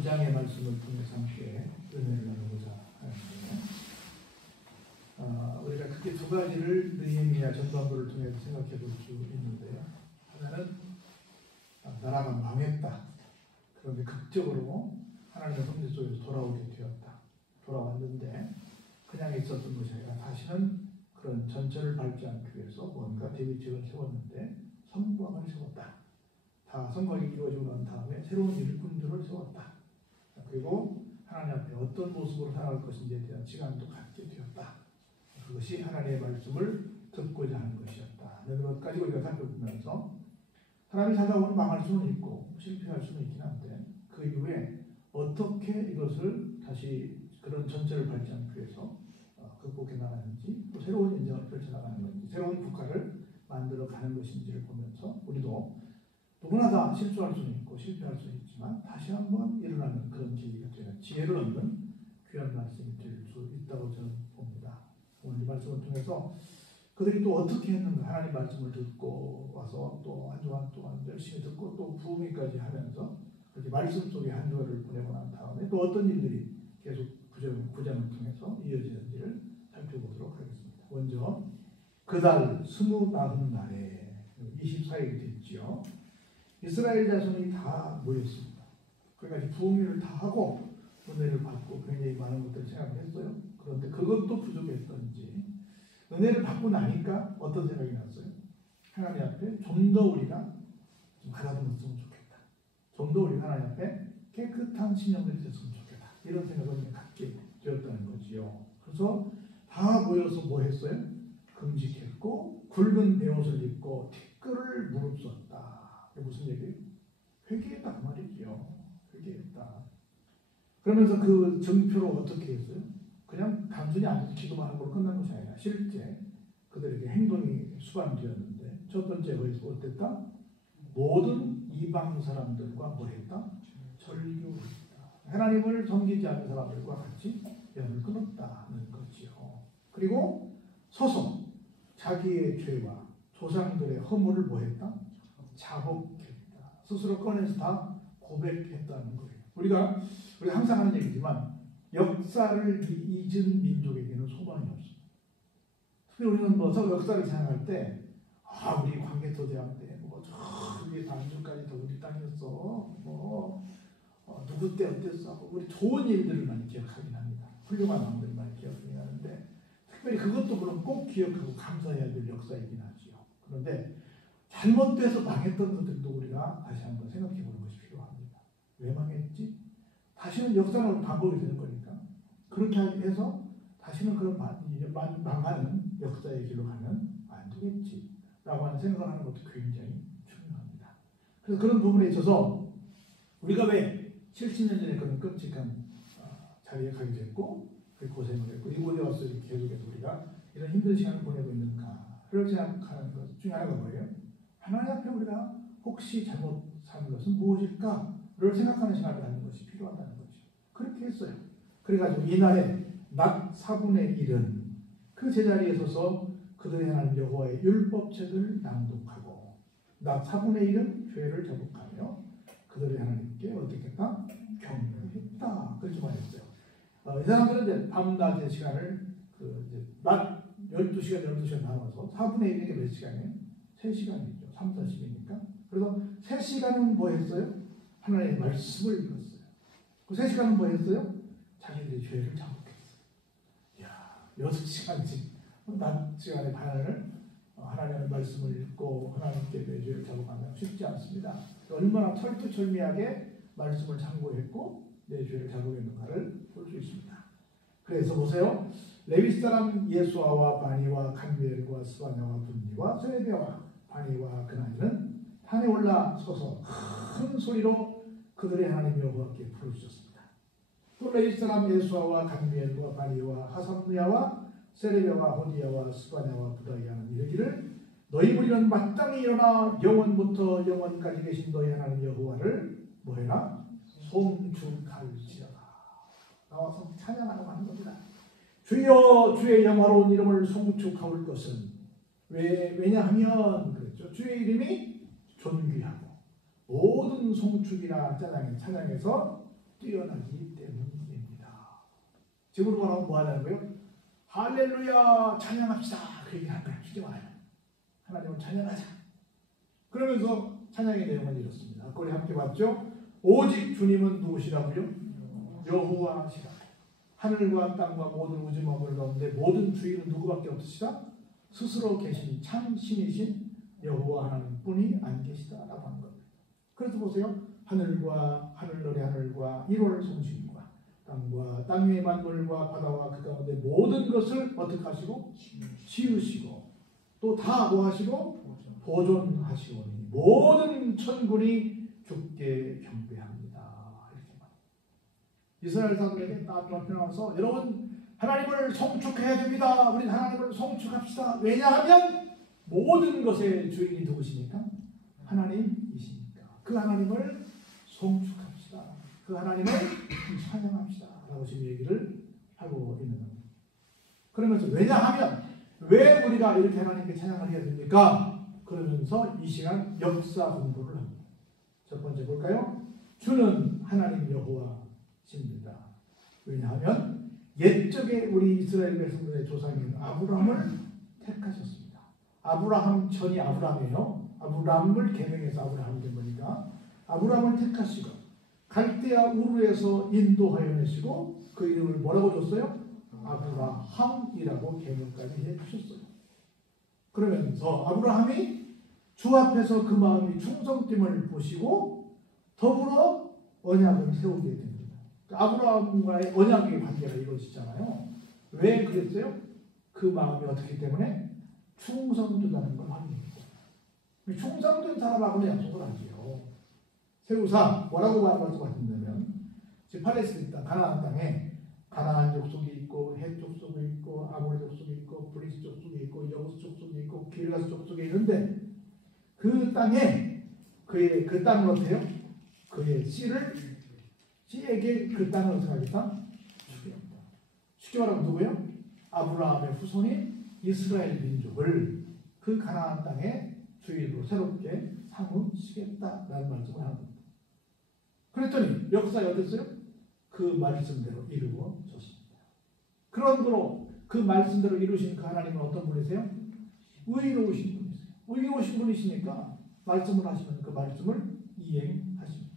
9장의 말씀을 통해서 함께 은혜를 나누고자 하는데요. 우리가 크게 두 가지를 느헤미야 전반부를 통해서 생각해 볼 수 있는데요. 하나는 나라가 망했다. 그런데 극적으로 하나님의 섭리 속에서 돌아오게 되었다. 돌아왔는데 그냥 있었던 것이 아니라 다시는 그런 전철을 밟지 않기 위해서 뭔가 대비책을 세웠는데 성곽을 세웠다. 다 성곽이 이루어지고 난 다음에 새로운 일꾼들을 세웠다. 그리고 하나님 앞에 어떤 모습으로 살아갈 것인지에 대한 시간도 갖게 되었다. 그것이 하나님의 말씀을 듣고자 하는 것이었다. 이런 것까지 우리가 살펴보면서 사람이 살다 보면 망할 수는 있고 실패할 수는 있긴 한데 그 이후에 어떻게 이것을 다시 그런 전철을 밟지 않기 위해서 극복해 나가는지 또 새로운 인생을 펼쳐나가는 건지 새로운 국가를 만들어 가는 것인지를 보면서 우리도 누구나 다 실수할 수는 있고 실패할 수는 있지만 다시 한번 일어나는 그런 계기가 되는 지혜를 얻는 귀한 말씀이 될 수 있다고 저는 봅니다. 오늘 이 말씀을 통해서 그들이 또 어떻게 했는가 하나님 말씀을 듣고 와서 또 한 주간 동안 열심히 듣고 또 부흥회까지 하면서 그렇게 말씀 속에 한 주간을 보내고 난 다음에 또 어떤 일들이 계속 구장을 통해서 이어지는지를 살펴보도록 하겠습니다. 먼저 그달 29날에 24일이 됐지요. 이스라엘 자손이 다 모였습니다. 그러니까 부흥회를 다 하고 은혜를 받고 굉장히 많은 것들을 생각을 했어요. 그런데 그것도 부족했던지 은혜를 받고 나니까 어떤 생각이 났어요? 하나님 앞에 좀 더 우리가 좀 가다듬었으면 좋겠다. 좀 더 우리가 하나님 앞에 깨끗한 신령들이 됐으면 좋겠다. 이런 생각을 갖게 되었다는 거지요. 그래서 다 모여서 뭐 했어요? 금식했고 굵은 베옷을 입고 티끌을 무릅썼다. 무슨 얘기예요? 회개했다 그 말이죠. 회개했다. 그러면서 그 증표로 어떻게 했어요? 그냥 단순히 앉아서 기도만 하는 걸로 끝난 것이 아니라 실제 그들에게 행동이 수반되었는데 첫 번째 거기서 어땠다? 모든 이방 사람들과 뭐 했다? 절규했다. 하나님을 섬기지 않는 사람들과 같이 연을 끊었다는 거지요. 그리고 서서 자기의 죄와 조상들의 허물을 뭐 했다? 자복했다. 스스로 꺼내서 다 고백했다는 거예요. 우리가 항상 하는 얘기지만 역사를 잊은 민족에게는 소망이 없습니다. 특히 우리는 뭐 역사를 생각할 때 우리 광개토대왕 때 저기 단주까지 더 우리 땅이었어. 누구 때 어땠어. 우리 좋은 일들을 많이 기억하긴 합니다. 훌륭한 마음들을 많이 기억하긴 하는데 특별히 그것도 그럼 꼭 기억하고 감사해야 될 역사이긴 하지요. 그런데 잘못돼서 망했던 것들도 우리가 다시 한번 생각해 보는 것이 필요합니다. 왜 망했지? 다시는 역사는 반복이 되는 거니까 그렇게 해서 다시는 그런 망하는 역사의 길로 가면 안 되겠지 라고 하는 생각을 하는 것도 굉장히 중요합니다. 그래서 그런 부분에 있어서 우리가 왜 70년 전에 그런 끔찍한 자리에 가게 됐고 고생을 했고 이곳에 와서 계속해서 우리가 이런 힘든 시간을 보내고 있는가를 생각하는 것 중에 하나가 뭐예요? 하나님 앞에 우리가 혹시 잘못 산 것은 무엇일까를 생각하는 시간을 갖는 것이 필요하다는 거죠. 그렇게 했어요. 그래가지고 이날에 낮 4분의 1은 그 제자리에 서서 그들의 하나님 여호와의 율법책을 낭독하고 낮 4분의 1은 죄를 자복하며 그들의 하나님께 어떻게 했다? 경배했다. 그렇게 말했어요. 이 사람들은 이제 밤낮의 시간을 낮 12시간, 12시간 나눠서 4분의 1이 몇 시간이에요? 3시간이죠. 3, 40이니까. 그래서 3시간은 뭐 했어요? 하나님의 말씀을 읽었어요. 그 3시간은 뭐 했어요? 자기들의 죄를 자복했어요. 6시간씩 낮 시간의 반을 하나님의 말씀을 읽고 하나님께 내 죄를 자복하면 쉽지 않습니다. 얼마나 철두철미하게 말씀을 참고했고 내 죄를 자복했는가를 볼 수 있습니다. 그래서 보세요. 레위 사람 예수아와 바니와 간미엘과 스바냐와 분니와 세레비아와 바니와 그나니는 산에 올라 서서 큰 소리로 그들의 하나님 여호와께 부르짖었습니다. 또 레위 사람 예수아와 간미엘과 바니와 하삼누야와 세레비아와 호디야와 스바냐와 부다이아는 이르기를 너희 무리는 마땅히 일어나 영원부터 영원까지 계신 너희 하나님 여호와를 뭐해라? 송축할지어다. 나와서 찬양하라고 하는 겁니다. 주여 주의 영화로운 이름을 송축할 것은 왜냐하면 그랬죠. 주의 이름이 존귀하고 모든 송축이나 찬양에서 뛰어나기 때문입니다. 지금으로 말하면 뭐 하냐고요? 할렐루야 찬양합시다. 그 얘기를 하지 마요. 하나님을 찬양하자. 그러면서 찬양의 내용은 이렇습니다. 아까 우리 함께 봤죠? 오직 주님은 누구시라고요? 여호와시라. 하늘과 땅과 모든 우주 만물 가운데 모든 주인은 누구밖에 없으시다? 스스로 계신 참 신이신 여호와 하나님뿐이 안 계시다라고 하는 겁니다. 그래서 보세요. 하늘과 하늘너리 하늘과 1월 성신과 땅과 땅 위의 만물과 바다와 그 가운데 모든 것을 어떻게 하시고? 지으시고 또 다 뭐 하시고? 보존하시오니 모든 천군이 주께 경배합니다. 이렇게 말합니다. 이스라엘 사람들에게 딱 나와서 여러분 하나님을 송축해야 됩니다. 우리 하나님을 송축합시다. 왜냐하면 모든 것의 주인이 누구십니까? 하나님이십니까? 그 하나님을 송축합시다. 그 하나님을 찬양합시다. 라고 지금 얘기를 하고 있는 겁니다. 그러면서 왜냐하면 왜 우리가 이렇게 하나님께 찬양을 해야 됩니까? 그러면서 이 시간 역사 공부를 합니다. 첫 번째 볼까요? 주는 하나님 여호와십니다. 왜냐하면 옛적에 우리 이스라엘 백성들의 조상인 아브라함을 택하셨습니다. 아브라함 전이 아브라함이에요. 아브라함을 계명해서 아브라함이 된 거니까 아브라함을 택하시고 갈대아 우르에서 인도하여 내시고 그 이름을 뭐라고 줬어요? 아브라함이라고 계명까지 해주셨어요. 그러면서 아브라함이 주 앞에서 그 마음이 충성됨을 보시고 더불어 언약을 세우게 됩니다. 아브라함과의 언약의 관계가 이루어지잖아요. 왜 그랬어요? 그 마음이 어떻기 때문에 충성되다는 걸 확인했고 충성된 사람하고는 약속을 하지요. 세우사 뭐라고 말씀하셨냐면 지금 팔레스타인 땅 가나안 땅에 가나안 족속이 있고 헷 족속이 있고 아모리 족속이 있고 브리스 족속이 있고 여부스 족속이 있고 기르가스 족속이 있는데 그 땅에 그의 그 땅을 어때요? 그의 씨에게 그 땅을 어떻게 하겠다? 주겠다. 쉽게 말하면 누구요? 아브라함의 후손인 이스라엘 민족을 그 가나안 땅의 주인으로 새롭게 삼으시겠다라는 말씀을 하는 겁니다. 그랬더니 역사에 어땠어요? 그 말씀대로 이루어졌습니다. 그러므로 그 말씀대로 이루신 그 하나님은 어떤 분이세요? 의로우신 분이세요. 의로우신 분이시니까 말씀을 하시면 그 말씀을 이행하십니다.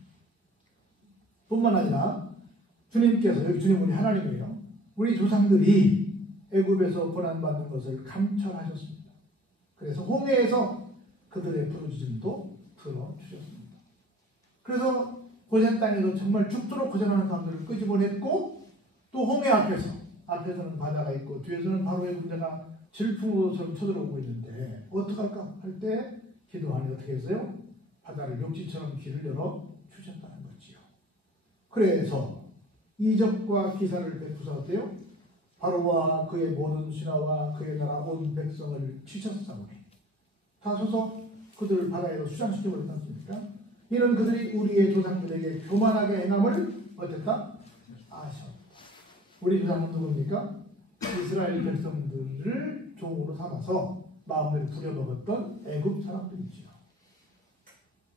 뿐만 아니라 주님께서 여기 주님 우리 하나님이에요. 우리 조상들이 애굽에서 고난받는 것을 감찰하셨습니다. 그래서 홍해에서 그들의 부르짖음도 들어주셨습니다. 그래서 고센 땅에서 정말 죽도록 고전하는 사람들을 끄집어냈고 또 홍해 앞에서는 바다가 있고 뒤에서는 바로의 군대가 질풍우처럼 쳐들어오고 있는데 어떡할까 할 때 기도하니 어떻게 했어요? 바다를 육지처럼 길을 열어 주셨다는 거지요. 그래서 이적과 기사를 베푸사 어때요? 바로와 그의 모든 신하와 그의 나라 온 백성을 치셨사오니 다 서서 그들을 바다에로 수장시켜버렸지 않습니까? 이는 그들이 우리의 조상들에게 교만하게 행함을 어땠다? 아셨다. 우리 조상은 누굽니까? 이스라엘 백성들을 종으로 삼아서 마음대로 부려먹었던 애굽 사람들이지요.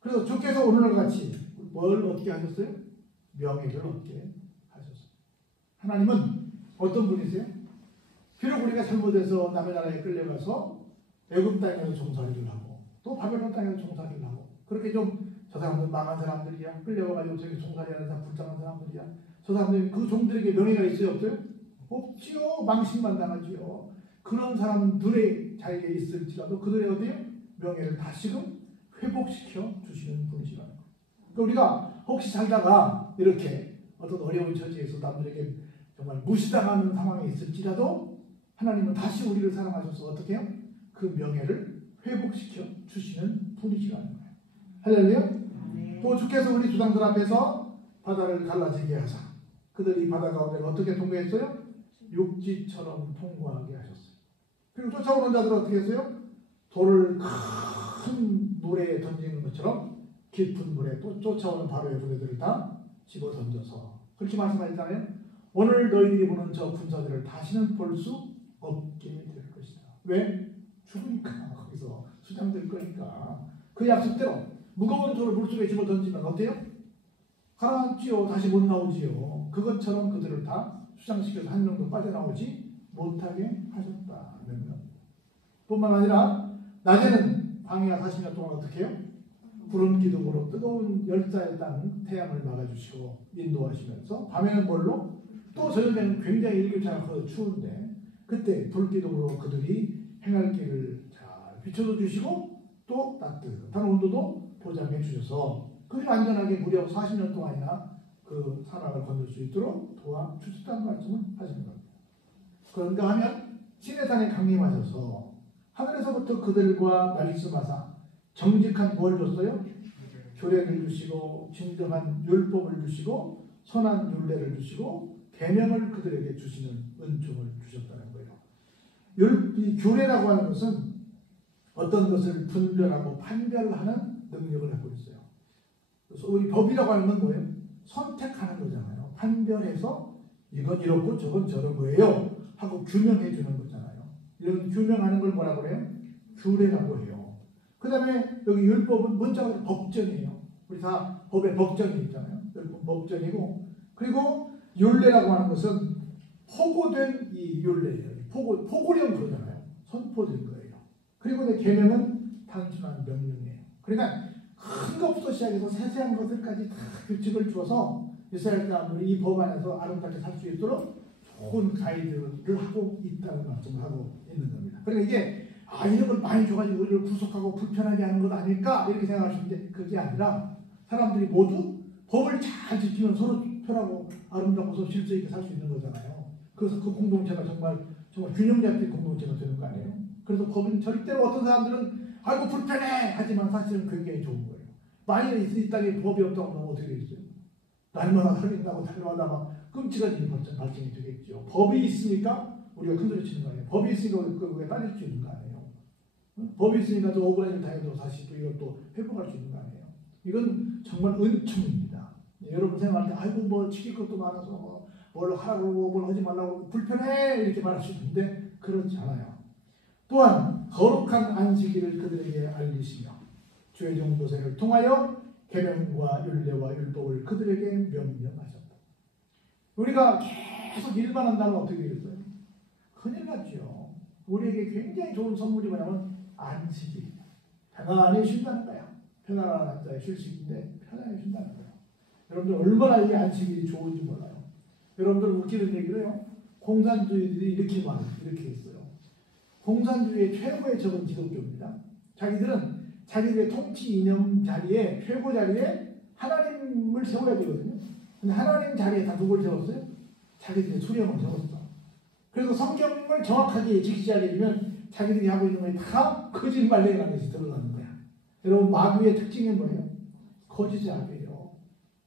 그래서 주께서 오늘날 같이 뭘 얻게 하셨어요? 명예를 얻게 하셨어요. 하나님은 어떤 분이세요? 비록 우리가 잘못해서 남의 나라에 끌려가서 애굽 땅에서 종살이를 하고 또 바벨론 땅에서 종살이를 하고 그렇게 좀 저 사람들 망한 사람들이야. 끌려와가지고 저기 종살이하는 사람 불쌍한 사람들이야. 저 사람들이 그 종들에게 명예가 있어요? 없어요? 없지요. 망신만 당하지요. 그런 사람들의 자리에 있을지라도 그들의 어디요? 명예를 다시금 회복시켜 주시는 분이시라는 거예요. 그러니까 우리가 혹시 살다가 이렇게 어떤 어려운 처지에서 남들에게 정말 무시당하는 상황에 있을지라도 하나님은 다시 우리를 사랑하셔서 어떻게 해요? 그 명예를 회복시켜 주시는 분이시라는 거예요. 할렐루야. 또 주께서 우리 조상들 앞에서 바다를 갈라지게 하사 그들이 바다 가운데를 어떻게 통과했어요? 육지처럼 통과하게 하셨어요. 그리고 쫓아오는 자들은 어떻게 했어요? 돌을 큰 물에 던지는 것처럼 깊은 물에 또 쫓아오는 바로의 부대들을 다 집어 던져서 그렇게 말씀하셨잖아요. 오늘 너희들이 보는 저 군사들을 다시는 볼 수 없게 될 것이다. 왜? 죽으니까 거기서 수장될 거니까 그 약속대로 무거운 돌을 물속에 집어 던지면 어때요? 가라앉지요. 다시 못 나오지요. 그것처럼 그들을 다 수장시켜서 한 명도 빠져나오지 못하게 하셨다. 뿐만 아니라 낮에는 광야 40년 동안 어떻게 해요? 구름 기둥으로 뜨거운 열자의 땅 태양을 막아주시고 인도하시면서 밤에는 뭘로? 또 저녁에는 굉장히 일교차가 추운데 그때 불기둥으로 그들이 행할 길을 잘 비춰서 주시고 또 따뜻한 온도도 보장해 주셔서 그들이 안전하게 무려 40년 동안이나 그 산악을 건널 수 있도록 도와주셨다는 말씀을 하시는 겁니다. 그런가 하면 시내산에 강림하셔서 하늘에서부터 그들과 말씀하사 정직한 뭘 줬어요? 규례를 주시고 진정한 율법을 주시고 선한 율례를 주시고 계명을 그들에게 주시는 은총을 주셨다는 거예요. 이 규례라고 하는 것은 어떤 것을 분별하고 판별하는 능력을 갖고 있어요. 그래서 우리 법이라고 하는 건 뭐예요? 선택하는 거잖아요. 판별해서 이건 이렇고 저건 저런 거예요 하고 규명해 주는 거잖아요. 이런 규명하는 걸 뭐라고 그래요? 규례라고 해요. 그 다음에 여기 율법은 문자로 법전이에요. 우리 다 법에 법전이 있잖아요. 율법 법전이고, 그리고 율례라고 하는 것은 포고된 이 율례예요. 포고령 그러잖아요. 선포된 거예요. 그리고 내 계명은 단순한 명령이에요. 그러니까 큰 것부터 시작해서 세세한 것들까지 다 규칙을 주어서 이스라엘 사람들이 이 법 안에서 아름답게 살 수 있도록 좋은 가이드를 하고 있다는 말씀을 하고 있는 겁니다. 그러니까 이게 이런 걸 많이 줘가지고 우리를 구속하고 불편하게 하는 것 아닐까 이렇게 생각하시는데 그게 아니라 사람들이 모두 법을 잘 지키면 서로 편하고 아름답고 질서 있게 살 수 있는 거잖아요. 그래서 그 공동체가 정말 균형 잡힌 공동체가 되는 거 아니에요? 그래서 법은 절대로 어떤 사람들은 아이고 불편해 하지만 사실은 굉장히 좋은 거예요. 만약에 이 땅에 법이 없다고 하면 어떻게 되겠어요? 날마다 살인하고 날마다 막 끔찍한 발전이 되겠죠. 법이 있으니까 우리가 흔들어치는 거 아니에요. 법이 있으니까 그거에 빠질 수 있는 거 아니에요. 법이 있으니까 또 억울한 일 당해도 다시 또 이것도 회복할 수 있는 거 아니에요. 이건 정말 은총입니다. 여러분 생각할 때 아이고 뭐 지킬 것도 많아서 뭘 하라고 그러고 뭘 하지 말라고 그러고 불편해 이렇게 말할 수 있는데 그렇지 않아요. 또한 거룩한 안식일을 그들에게 알리시며 주의 종 모세를 통하여 계명과 율례와 율법을 그들에게 명령하셨다. 우리가 계속 일만 한다면 어떻게 되겠어요? 큰일 났죠. 우리에게 굉장히 좋은 선물이 뭐냐면 안식일이다. 편안히 쉰다는 거야. 편안한 자의 휴식인데 편안히 쉰다는 거야. 여러분들 얼마나 이 안식일이 좋은지 몰라요. 여러분들 웃기는 얘기를 해요. 공산주의들이 이렇게 했어요. 공산주의의 최고의 적은 기독교입니다. 자기들은 자기들의 통치 이념 자리에 최고 자리에 하나님을 세워야 되거든요. 근데 하나님 자리에 다 누굴 세웠어요? 자기들의 수령을 세웠어. 그래서 성경을 정확하게 직시하게 되면 자기들이 하고 있는 게 다 거짓말이라는 것이 드러나는 거야. 여러분 마귀의 특징이 뭐예요? 거짓이 아니에요.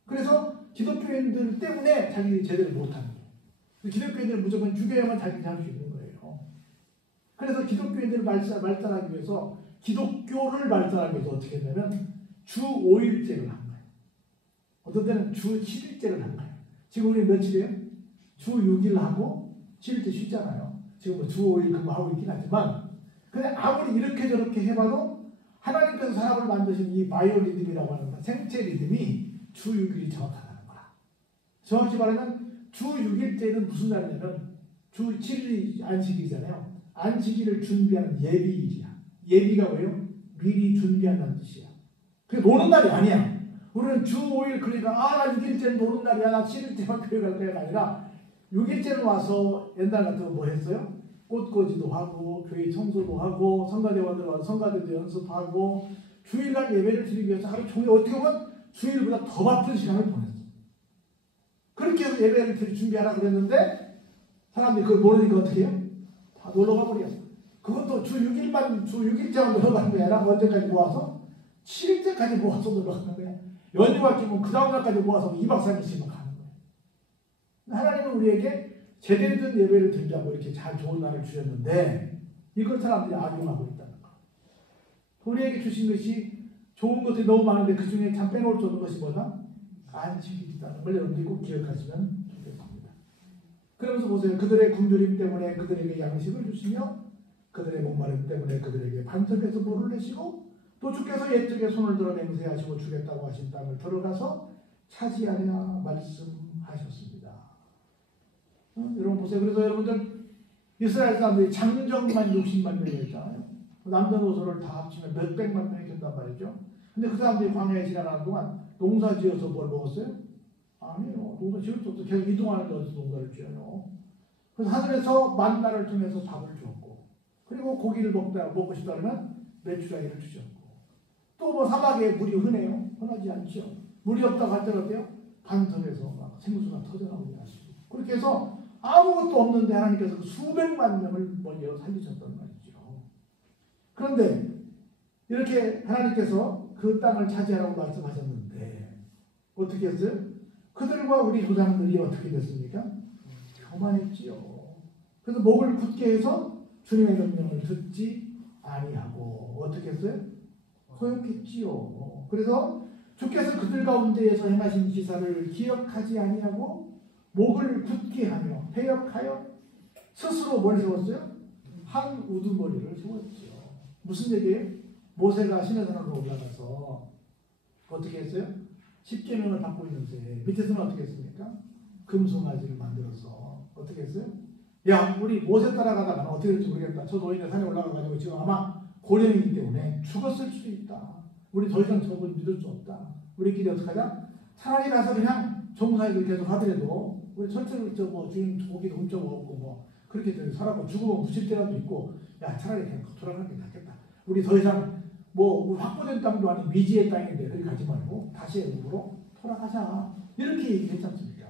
그래서 기독교인들 때문에 자기들이 제대로 못하는 거예요. 기독교인들은 무조건 주교야만 자기들이 할 수 있는 거예요. 그래서 기독교인들을 발달하기 위해서 기독교를 발달하기 위해서 어떻게 했냐면 주 5일제를 한 거예요. 어떤 때는 주 7일제를 한 거예요. 지금 우리 며칠이에요? 주 6일 하고 7일째 쉬잖아요. 지금 주 5일 근무하고 있긴 하지만 근데 아무리 이렇게 저렇게 해봐도 하나님께서 사람을 만드신 이 바이오 리듬이라고 하는 생체 리듬이 주 6일이 정확하다는 거라. 정확히 말하면 주 6일째는 무슨 날이냐면 주 7일이 안식일이잖아요. 안식일을 준비하는 예비일이야. 예비가 뭐예요? 미리 준비한다는 뜻이야. 그게 노는 날이 아니야. 우리는 주 5일 그러니까 나 6일째는 노는 날이야. 나 7일째만 교회 갈 때가 아니라 6일째는 와서 옛날 같으면 뭐 했어요? 꽃꽂이도 하고 교회 청소도 하고 성가대원들 와서 성가대도 연습하고 주일날 예배를 드리기 위해서 하루 종일 어떻게 보면 주일보다 더 바쁜 시간을 보냈어. 그렇게 해서 예배를 준비하라 그랬는데 사람들이 그걸 모르니까 어떻게 해요? 다 놀러가 버렸어. 그것도 주 6일째만 놀러가는 게 아니라 언제까지 모아서? 7일째까지 모아서 놀러가는 거야. 연휴가 끼면 그 다음날까지 모아서 2박 3일씩만 가는 거야. 하나님은 우리에게 제대로 된 예배를 드리자고 이렇게 잘 좋은 날을 주셨는데 이걸 사람들이 악용하고 있다는 거. 우리에게 주신 것이 좋은 것들이 너무 많은데 그 중에 참 빼놓을 수 없는 것이 뭐다? 안식일이라는 걸 여러분들이 꼭 기억하시면 좋겠습니다. 그러면서 보세요. 그들의 굶주림 때문에 그들에게 양식을 주시며 그들의 목마름 때문에 그들에게 반석에서 물을 내시고 또 주께서 옛적에 손을 들어 맹세하시고 주겠다고 하신 땅을 들어가서 차지하랴 말씀하셨습니다. 여러분 보세요. 그래서 여러분들 이스라엘 사람들이 장정만 60만 명이었잖아요. 남녀노소를 다 합치면 몇백만 명이 된단 말이죠. 근데 그 사람들이 광야에 지나가는 동안 농사 지어서 뭘 먹었어요? 아니요. 농사 지을 수 없어. 계속 이동하는데 어디서 농사를 지어요. 그래서 하늘에서 만나를 통해서 밥을 주었고, 그리고 고기를 먹고 싶다 그러면 메추라기를 주셨고, 또 뭐 사막에 물이 흔해요? 흔하지 않죠. 물이 없다고 할 때는 어때요? 반석에서 막 생수가 터져나오게 하시고, 그렇게 해서 아무것도 없는데 하나님께서 수백만 명을 먼저 살리셨단 말이죠. 그런데 이렇게 하나님께서 그 땅을 차지하라고 말씀하셨는데 어떻게 했어요? 그들과 우리 조상들이 어떻게 됐습니까? 교만했지요. 그래서 목을 굳게 해서 주님의 명령을 듣지 아니하고 어떻게 했어요? 거역했지요. 그래서 주께서 그들 가운데에서 행하신 기사를 기억하지 아니하고 목을 굳게 하며 패역하여 스스로 뭘 세웠어요? 한 우두머리를 세웠죠. 무슨 얘기예요? 모세가 시내산으로 올라가서 어떻게 했어요? 10계명을 받고 있는데 밑에서는 어떻게 했습니까? 금송아지를 만들어서 어떻게 했어요? 야, 우리 모세 따라가다가 어떻게 될지 모르겠다. 저 노인의 산에 올라가가지고 지금 아마 고령이기 때문에 죽었을 수도 있다. 우리 더 이상 저분 믿을 수 없다. 우리끼리 어떡하자? 차라리 가서 그냥 종사일을 계속 하더라도 우리 철저히 주인 고기도 훔쳐 먹었고 뭐 그렇게 살았고 죽으면 부실때라도 있고 야 차라리 그냥 돌아가는 게 낫겠다. 우리 더 이상 뭐 확보된 땅도 아닌 미지의 땅인데 거기 가지 말고 다시 애굽으로 돌아가자. 이렇게 얘기했지 않습니까?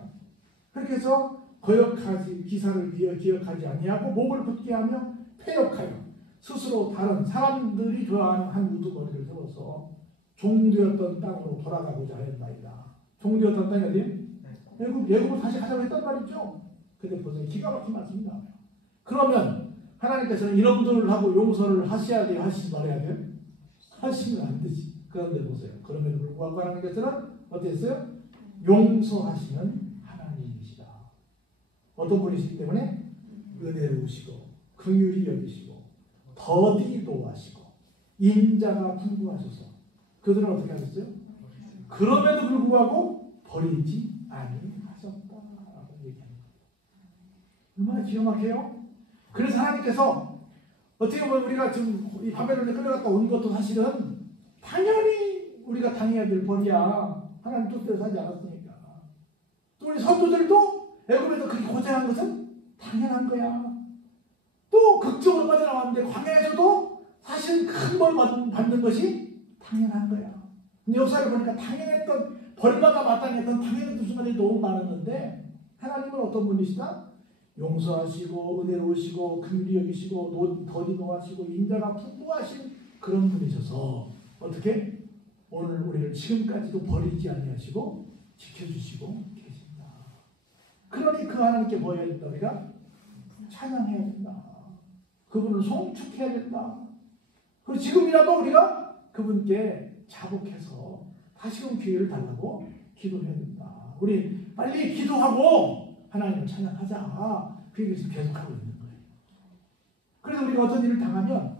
그렇게 해서 거역하지 기사를 기억하지 아니하고 목을 굳게 하며 패역하여 스스로 다른 사람들이 좋아하는 한 우두머리를 세워서 종되었던 땅으로 돌아가고자 하였나이다. 종되었던 땅이 어디예요? 애굽으로 다시 가자고 했단 말이죠. 근데 보세요. 기가 막힌 말씀이 나와요. 그러면 하나님께서는 이놈들하고 용서를 하셔야 돼요? 하시지 말아야 돼요? 하시면 안 되지. 그런데 보세요. 그럼에도 불구하고 하나님께서는 어떻게 했어요? 용서하시는 하나님이시다. 어떤 분이시기 때문에 은혜로우시고 긍휼히 여기시고 더디 노하시고 인자가 풍부하셔서 그들은 어떻게 하셨어요? 그럼에도 불구하고 버리지 아니하셨다라고 얘기합니다. 얼마나 기가 막혀요? 그래서 하나님께서 어떻게 보면 우리가 지금 이 바벨론에 끌려갔다 온 것도 사실은 당연히 우리가 당해야 될 벌이야. 하나님 뜻대로 하지 않았으니까. 또 우리 선조들도 애굽에서 그렇게 고생한 것은 당연한 거야. 또 극적으로 빠져나왔는데 광야에서도 사실 큰 벌 받는 것이 당연한 거야. 근데 역사를 보니까 당연했던 벌받아 마땅했던 당연했던 순간이 너무 많았는데 하나님은 어떤 분이시다? 용서하시고 은혜로우시고 긍휼히 여기시고 더디 노하시고 인자가 풍부하신 그런 분이셔서 어떻게 오늘 우리를 지금까지도 버리지 아니하시고 지켜주시고 계십니다. 그러니 그 하나님께 뭐 해야 된다? 우리가 찬양해야 된다. 그분을 송축해야 된다. 그리고 지금이라도 우리가 그분께 자복해서 다시금 기회를 달라고 기도해야 된다. 우리 빨리 기도하고 하나님을 찬양하자. 그 얘기를 계속하고 있는 거예요. 그래서 우리가 어떤 일을 당하면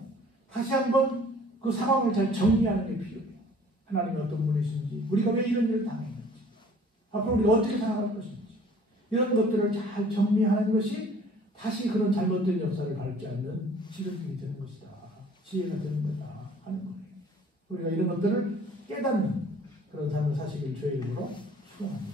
다시 한번 그 상황을 잘 정리하는 게 필요해요. 하나님이 어떤 분이신지, 우리가 왜 이런 일을 당했는지, 앞으로 우리가 어떻게 살아갈 것인지, 이런 것들을 잘 정리하는 것이 다시 그런 잘못된 역사를 밟지 않는 지름길이 되는 것이다. 지혜가 되는 거다 하는 거예요. 우리가 이런 것들을 깨닫는 그런 삶을 사시길 주의 이름으로 축원합니다.